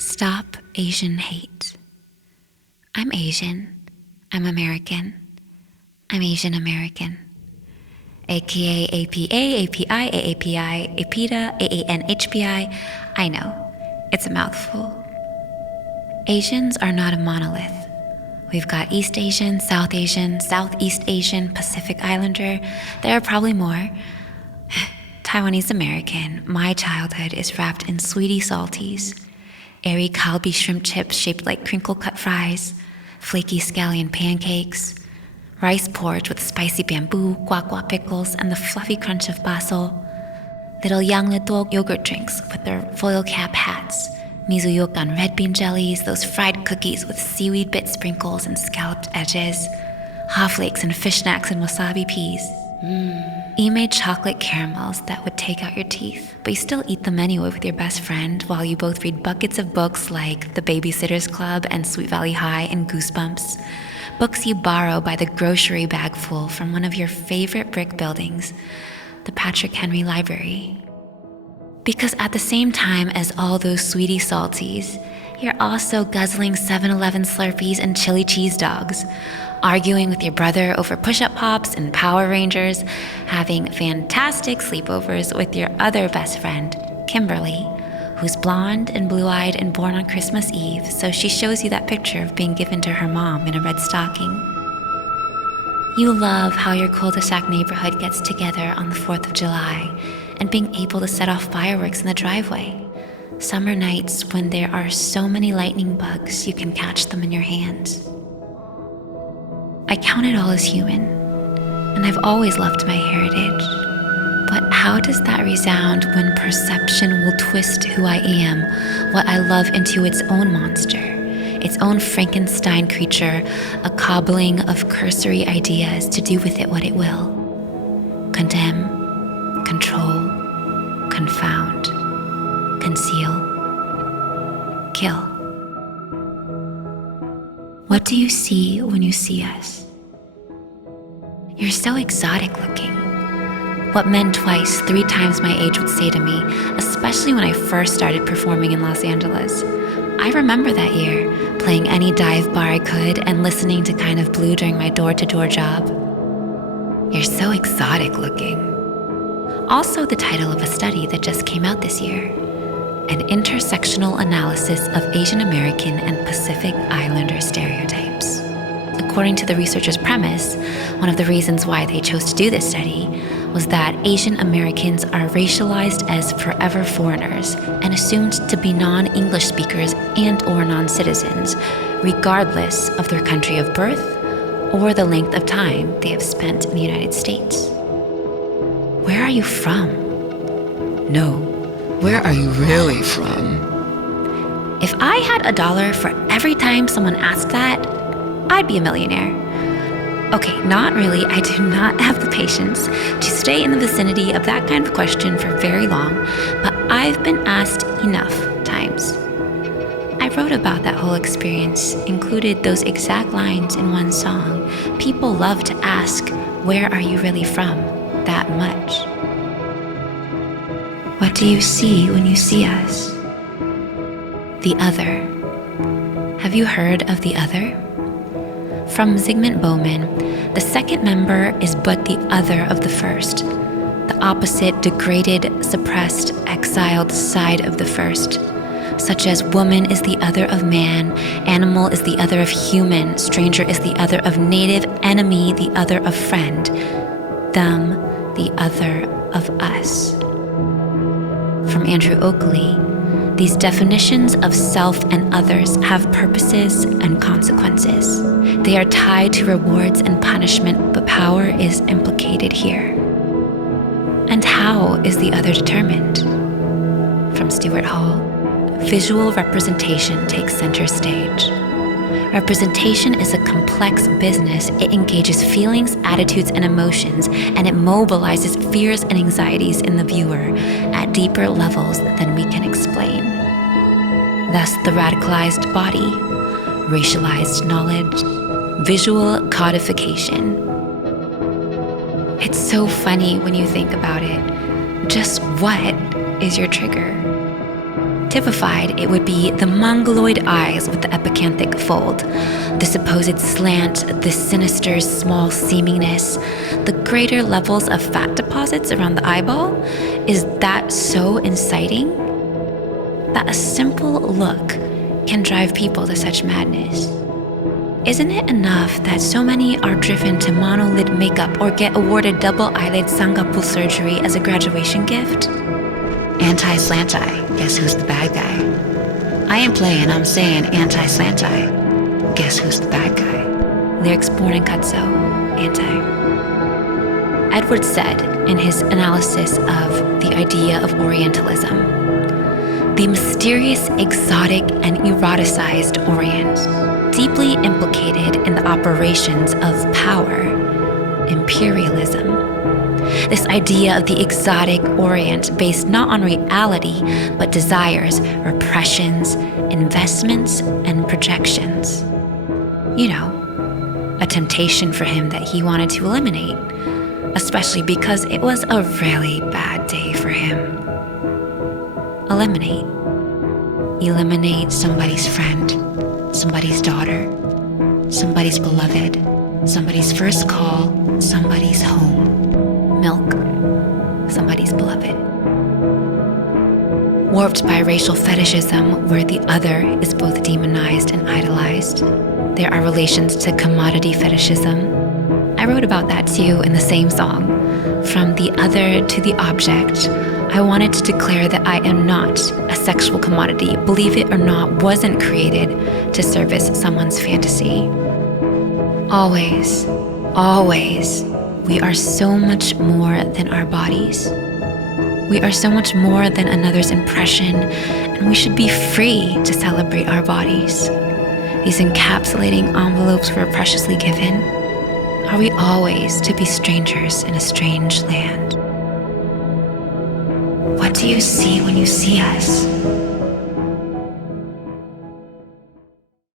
Stop Asian hate. I'm Asian. I'm American. I'm Asian American. AKA APA, API, AAPI, APTA, AANHPI. I know, it's a mouthful. Asians are not a monolith. We've got East Asian, South Asian, Southeast Asian, Pacific Islander. There are probably more. Taiwanese American, my childhood is wrapped in sweetie salties, airy kalbi shrimp chips shaped like crinkle-cut fries, flaky scallion pancakes, rice porridge with spicy bamboo, guac pickles, and the fluffy crunch of basil, little Yangle yogurt drinks with their foil cap hats, mizuyokan red bean jellies, those fried cookies with seaweed bit sprinkles and scalloped edges, hot flakes and fish snacks and wasabi peas. E-made chocolate caramels that would take out your teeth, but you still eat them anyway with your best friend while you both read buckets of books like The Babysitter's Club and Sweet Valley High and Goosebumps, books you borrow by the grocery bag full from one of your favorite brick buildings, the Patrick Henry Library. Because at the same time as all those sweetie salties, you're also guzzling 7-Eleven Slurpees and chili cheese dogs, arguing with your brother over push-up pops and Power Rangers, having fantastic sleepovers with your other best friend, Kimberly, who's blonde and blue-eyed and born on Christmas Eve, so she shows you that picture of being given to her mom in a red stocking. You love how your cul-de-sac neighborhood gets together on the 4th of July and being able to set off fireworks in the driveway. Summer nights when there are so many lightning bugs you can catch them in your hands. I count it all as human, and I've always loved my heritage. But how does that resound when perception will twist who I am, what I love, into its own monster, its own Frankenstein creature, a cobbling of cursory ideas to do with it what it will? Condemn, control, confound, conceal, kill. What do you see when you see us? You're so exotic looking. What men twice, 3 times my age would say to me, especially when I first started performing in Los Angeles. I remember that year, playing any dive bar I could and listening to Kind of Blue during my door-to-door job. You're so exotic looking. Also the title of a study that just came out this year, an intersectional analysis of Asian American and Pacific Islander stereotypes. According to the researchers' premise, one of the reasons why they chose to do this study was that Asian Americans are racialized as forever foreigners and assumed to be non-English speakers and/or non-citizens, regardless of their country of birth or the length of time they have spent in the United States. Where are you from? No. Where are you really from? If I had $1 for every time someone asked that, I'd be a millionaire. Okay, not really. I do not have the patience to stay in the vicinity of that kind of question for very long, but I've been asked enough times. I wrote about that whole experience, included those exact lines in one song. People love to ask, where are you really from, that much. What do you see when you see us? The other. Have you heard of the other? From Zygmunt Bauman, the second member is but the other of the first, the opposite, degraded, suppressed, exiled side of the first, such as woman is the other of man, animal is the other of human, stranger is the other of native, enemy the other of friend, them the other of us. From Andrew Oakley, these definitions of self and others have purposes and consequences. They are tied to rewards and punishment, but power is implicated here. And how is the other determined? From Stuart Hall, visual representation takes center stage. Representation is a complex business. It engages feelings, attitudes, and emotions, and it mobilizes fears and anxieties in the viewer at deeper levels than we can explain. Thus, the radicalized body, racialized knowledge, visual codification. It's so funny when you think about it. Just what is your trigger? Typified, it would be the mongoloid eyes with the epicanthic fold, the supposed slant, the sinister small seemingness, the greater levels of fat deposits around the eyeball. Is that so inciting? That a simple look can drive people to such madness? Isn't it enough that so many are driven to monolid makeup or get awarded double eyelid sangapul surgery as a graduation gift? Anti-slant eye, guess who's the bad guy? I ain't playing, I'm saying anti-slant eye. Guess who's the bad guy? Lyrics born in Kutso, anti. Edwards said in his analysis of the idea of Orientalism, the mysterious, exotic, and eroticized Orient, deeply implicated in the operations of power, imperialism. This idea of the exotic Orient based not on reality, but desires, repressions, investments, and projections. You know, a temptation for him that he wanted to eliminate, especially because it was a really bad day for him. Eliminate. Eliminate somebody's friend, somebody's daughter, somebody's beloved, somebody's first call, somebody's home. Milk, somebody's beloved. Warped by racial fetishism where the other is both demonized and idolized. There are relations to commodity fetishism. I wrote about that too in the same song. From the other to the object, I wanted to declare that I am not a sexual commodity, believe it or not, wasn't created to service someone's fantasy. Always, always, we are so much more than our bodies. We are so much more than another's impression, and we should be free to celebrate our bodies. These encapsulating envelopes we're preciously given. Are we always to be strangers in a strange land? What do you see when you see us?